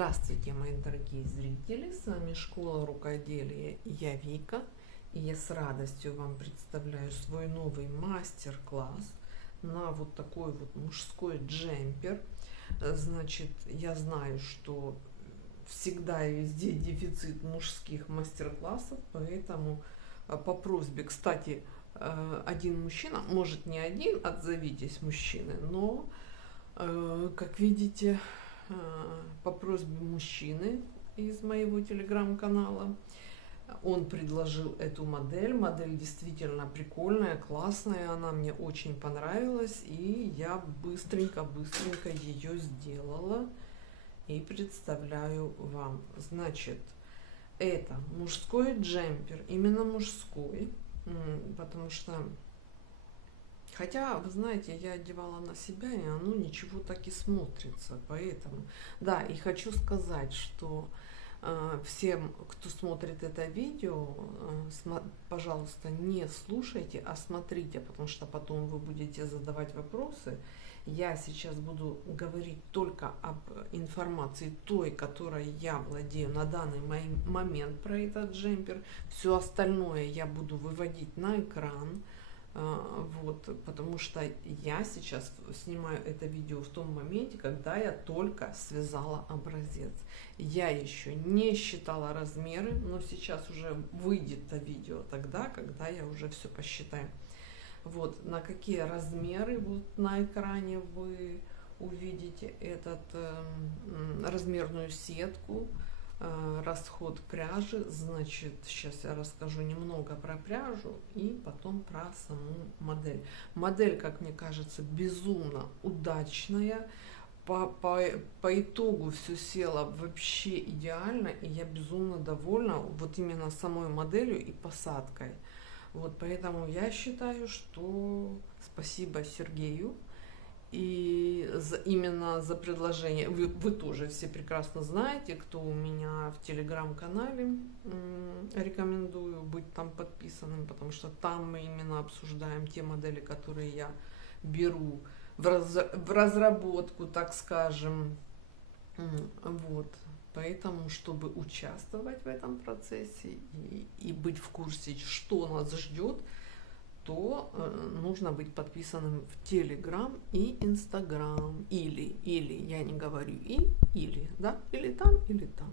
Здравствуйте, мои дорогие зрители! С вами Школа Рукоделия и я Вика. И я с радостью вам представляю свой новый мастер-класс на вот такой вот мужской джемпер. Значит, я знаю, что всегда и везде дефицит мужских мастер-классов, поэтому по просьбе, кстати, один мужчина, может не один, отзовитесь мужчины, но, как видите, по просьбе мужчины из моего телеграм-канала он предложил эту модель. Модель действительно прикольная, классная, она мне очень понравилась, и я быстренько ее сделала и представляю вам. Значит, это мужской джемпер, именно мужской, потому что, хотя, вы знаете, я одевала на себя, и оно ничего так и смотрится, поэтому, да, и хочу сказать, что всем, кто смотрит это видео, пожалуйста, не слушайте, а смотрите, потому что потом вы будете задавать вопросы. Я сейчас буду говорить только об информации той, которой я владею на данный момент про этот джемпер. Все остальное я буду выводить на экран. Вот, потому что я сейчас снимаю это видео в том моменте, когда я только связала образец. Я еще не считала размеры, но сейчас уже выйдет это видео тогда, когда я уже все посчитаю. Вот, на какие размеры вот на экране вы увидите этот размерную сетку, расход пряжи. Значит, сейчас я расскажу немного про пряжу и потом про саму модель. Модель, как мне кажется, безумно удачная. По итогу все село вообще идеально, и я безумно довольна вот именно самой моделью и посадкой. Вот поэтому я считаю, что спасибо Сергею и именно за предложение. Вы тоже все прекрасно знаете, кто у меня в телеграм-канале, рекомендую быть там подписанным, потому что там мы именно обсуждаем те модели, которые я беру в разработку, так скажем. Вот. Поэтому, чтобы участвовать в этом процессе и быть в курсе, что нас ждет, то нужно быть подписанным в Телеграм и Инстаграм. Или, я не говорю или, да, или там, или там.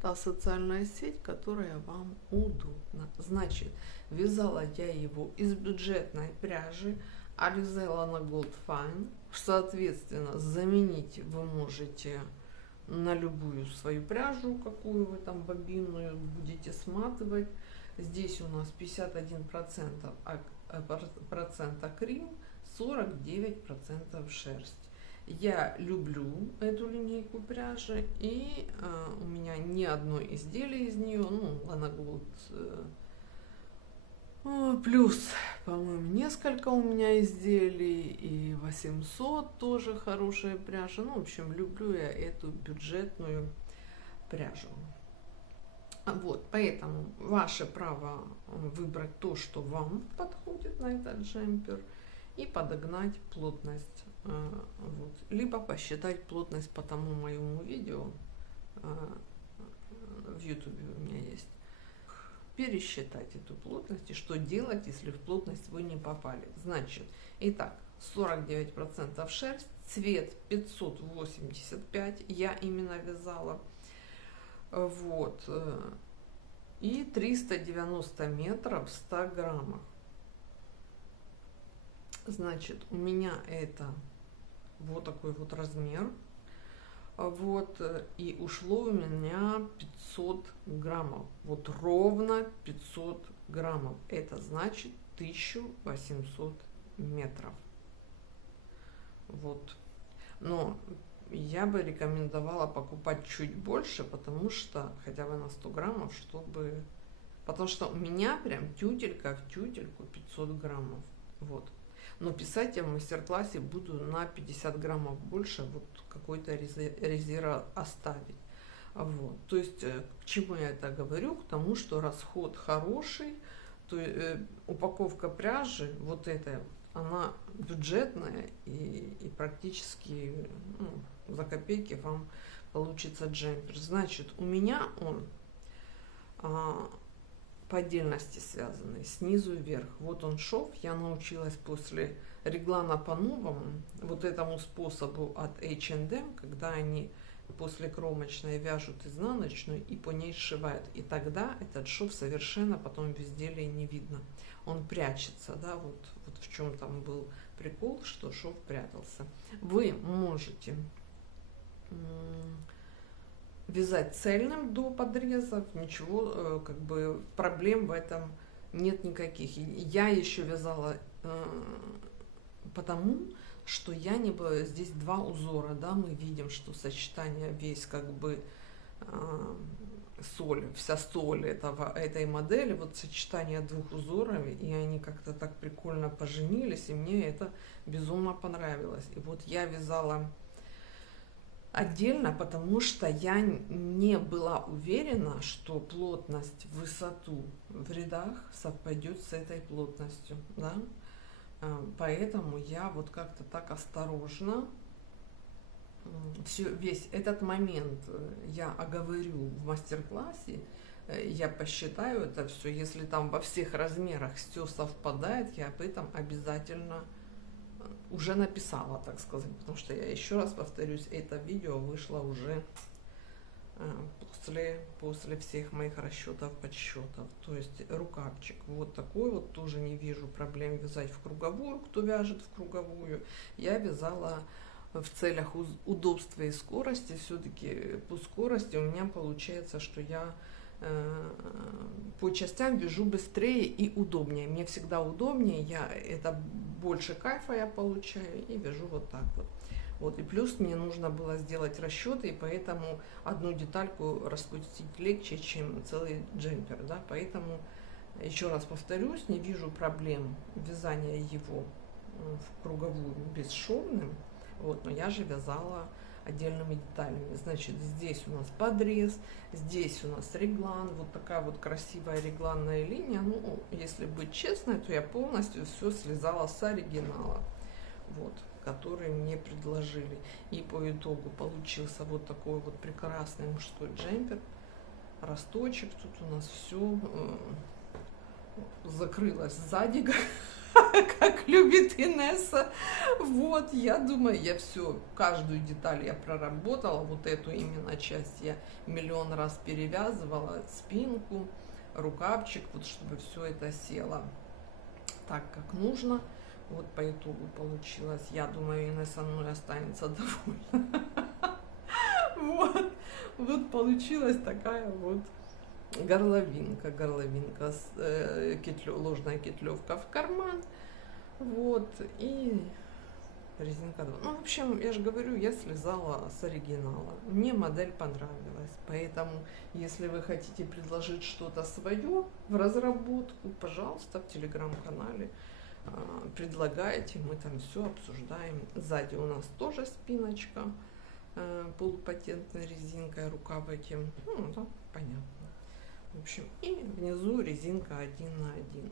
Та социальная сеть, которая вам удобна. Значит, вязала я его из бюджетной пряжи Alizé Lana Gold Fine. Соответственно, заменить вы можете на любую свою пряжу, какую вы там бобинную будете сматывать. Здесь у нас 51% акрил, 49% шерсть. Я люблю эту линейку пряжи, и у меня ни одно изделие из нее, ну, Lana Gold плюс, по-моему, несколько у меня изделий, и 800 тоже хорошая пряжа. Ну, в общем, люблю я эту бюджетную пряжу. Вот, поэтому ваше право выбрать то, что вам подходит на этот джемпер, и подогнать плотность. Вот. Либо посчитать плотность по тому моему видео в YouTube у меня есть. Пересчитать эту плотность и что делать, если в плотность вы не попали. Значит, итак, 49% шерсть, цвет 585, я именно вязала. Вот. И 390 метров в 100 граммах. Значит, у меня это вот такой вот размер. Вот, и ушло у меня 500 граммов. Вот ровно 500 граммов. Это значит 1800 метров. Вот. Но я бы рекомендовала покупать чуть больше, потому что, хотя бы на 100 граммов, чтобы... Потому что у меня прям тютелька в тютельку 500 граммов. Вот. Но писать я в мастер-классе буду на 50 граммов больше, вот какой-то резерв оставить. Вот. То есть, к чему я это говорю? К тому, что расход хороший, то упаковка пряжи, вот эта, она бюджетная и практически за копейки вам получится джемпер. Значит, у меня он по отдельности связанный, снизу вверх. Вот он шов, я научилась после реглана по-новому, вот этому способу от H&M, когда они после кромочной вяжут изнаночную и по ней сшивают. И тогда этот шов совершенно потом в изделии не видно. Он прячется, да, вот в чем там был прикол, что шов прятался. Вы можете вязать цельным до подрезов, ничего, как бы проблем в этом нет никаких. Я еще вязала потому, что я не было, здесь два узора, да, мы видим, что сочетание весь как бы соль, вся соль этой модели, вот сочетание двух узоров, и они как-то так прикольно поженились, и мне это безумно понравилось. И вот я вязала отдельно, потому что я не была уверена, что плотность в высоту в рядах совпадет с этой плотностью, да? Поэтому я вот как-то так осторожно весь этот момент я оговорю в мастер-классе, я посчитаю это все, если там во всех размерах все совпадает, я об этом обязательно уже написала, так сказать, потому что я еще раз повторюсь, это видео вышло уже после всех моих расчетов, подсчетов. То есть рукавчик вот такой вот, тоже не вижу проблем вязать в круговую, кто вяжет в круговую. Я вязала в целях удобства и скорости, все-таки по скорости у меня получается, что я по частям вяжу быстрее и удобнее. Мне всегда удобнее, это больше кайфа я получаю и вяжу вот так вот. Вот, и плюс мне нужно было сделать расчеты, и поэтому одну детальку распустить легче, чем целый джемпер, да, поэтому, еще раз повторюсь, не вижу проблем вязания его в круговую бесшовным, вот, но я же вязала отдельными деталями. Значит, здесь у нас подрез, здесь у нас реглан, вот такая вот красивая регланная линия. Ну, если быть честной, то я полностью все связала с оригинала, вот, который мне предложили. И по итогу получился вот такой вот прекрасный мужской джемпер, росточек. Тут у нас все закрылось сзади, как любит Инесса. Вот, я думаю, я все, каждую деталь я проработала, вот эту именно часть я миллион раз перевязывала, спинку, рукавчик, вот чтобы все это село так, как нужно. Вот по итогу получилось, я думаю, Инесса со мной останется довольна. Вот получилась такая вот горловинка, ложная кетлевка в карман, вот, и резинка 2. Ну, в общем, я же говорю, я слезала с оригинала, мне модель понравилась, поэтому, если вы хотите предложить что-то свое в разработку, пожалуйста, в телеграм-канале предлагайте, мы там все обсуждаем. Сзади у нас тоже спиночка полупатентной резинкой, рукавики, ну, да, понятно. В общем, и внизу резинка 1 на 1.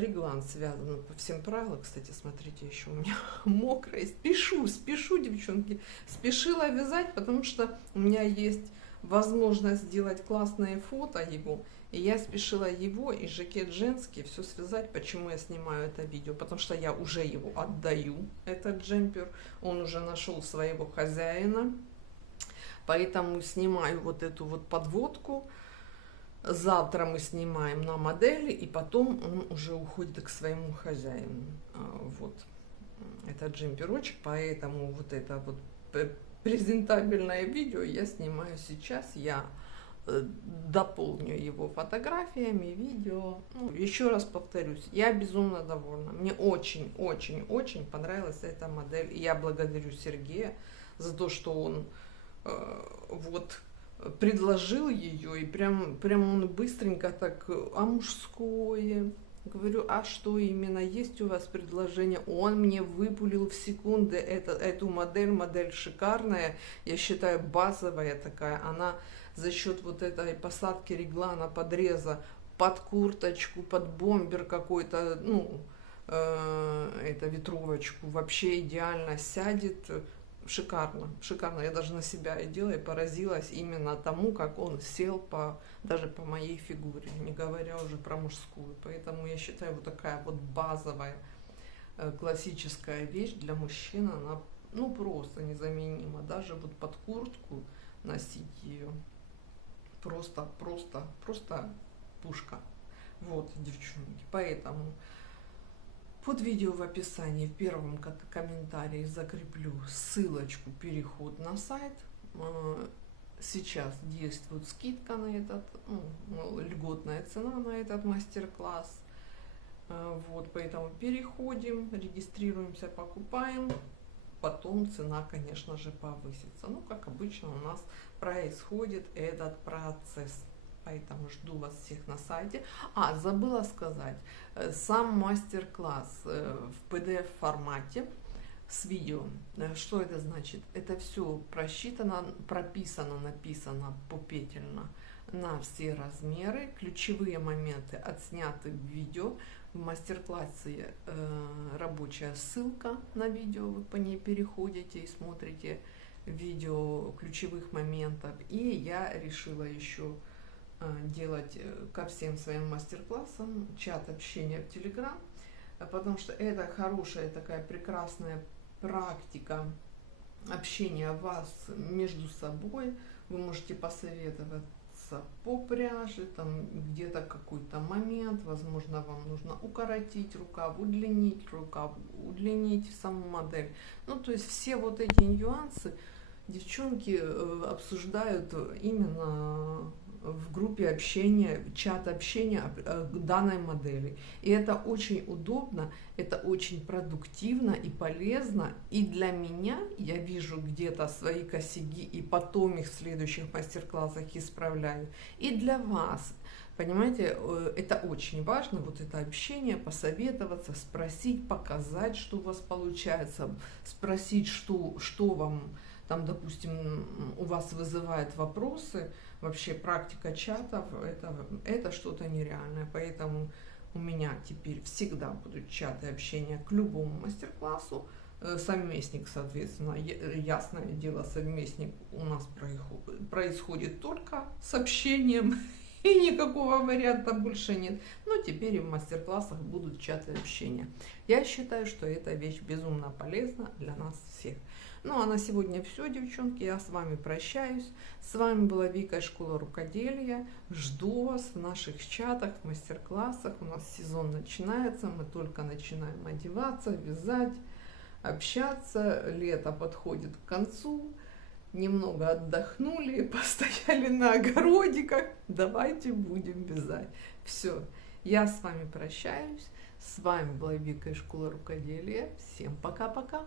Реглан связан по всем правилам. Кстати, смотрите, еще у меня мокрое. Спешу, девчонки. Спешила вязать, потому что у меня есть возможность сделать классное фото его. И я спешила его и жакет женский все связать. Почему я снимаю это видео? Потому что я уже его отдаю, этот джемпер. Он уже нашел своего хозяина. Поэтому снимаю вот эту вот подводку. Завтра мы снимаем на модели, и потом он уже уходит к своему хозяину. Вот этот джемперочек, поэтому вот это вот презентабельное видео я снимаю сейчас. Я дополню его фотографиями, видео. Ну, еще раз повторюсь, я безумно довольна. Мне очень понравилась эта модель. И я благодарю Сергея за то, что он вот предложил ее, и прям он быстренько так, а мужское, говорю, а что именно, есть у вас предложение? Он мне выпулил в секунды эту модель шикарная, я считаю, базовая такая, она за счет вот этой посадки реглана, подреза под курточку, под бомбер какой-то, ну, это ветровочку, вообще идеально сядет. шикарно, шикарно. Я даже на себя одела и поразилась именно тому, как он сел даже по моей фигуре, не говоря уже про мужскую. Поэтому я считаю, вот такая вот базовая классическая вещь для мужчин, она ну просто незаменима. Даже вот под куртку носить ее просто пушка. Вот, девчонки. Поэтому под видео в описании в первом комментарии закреплю ссылочку, переход на сайт. Сейчас действует скидка на этот, льготная цена на этот мастер-класс. Вот, поэтому переходим, регистрируемся, покупаем. Потом цена, конечно же, повысится. Ну, как обычно у нас происходит этот процесс. Поэтому жду вас всех на сайте. Забыла сказать, сам мастер-класс в PDF формате с видео. Что это значит? Это все просчитано, прописано, написано попетельно на все размеры. Ключевые моменты отсняты в видео. В мастер-классе рабочая ссылка на видео, вы по ней переходите и смотрите видео ключевых моментов. И я решила еще делать ко всем своим мастер-классам чат общения в Telegram, потому что это хорошая такая прекрасная практика общения вас между собой. Вы можете посоветоваться по пряже, там где-то какой-то момент, возможно, вам нужно укоротить рукав, удлинить рукав, удлинить саму модель. Ну, то есть все вот эти нюансы девчонки обсуждают именно в группе общения, чат общения данной модели. И это очень удобно, это очень продуктивно и полезно. И для меня, я вижу где-то свои косяки, и потом их в следующих мастер-классах исправляю. И для вас, понимаете, это очень важно, вот это общение, посоветоваться, спросить, показать, что у вас получается, спросить, что вам там, допустим, у вас вызывает вопросы. Вообще практика чатов это что-то нереальное. Поэтому у меня теперь всегда будут чаты общения к любому мастер-классу. Совместник, соответственно, ясное дело, совместник у нас происходит только с общением. И никакого варианта больше нет. Но теперь и в мастер-классах будут чаты общения. Я считаю, что эта вещь безумно полезна для нас всех. Ну а на сегодня все, девчонки. Я с вами прощаюсь. С вами была Вика из Школы Рукоделия. Жду вас в наших чатах, в мастер-классах. У нас сезон начинается. Мы только начинаем одеваться, вязать, общаться. Лето подходит к концу. Немного отдохнули, постояли на огородиках. Давайте будем вязать. Все, я с вами прощаюсь. С вами была Вика из Школы Рукоделия. Всем пока-пока.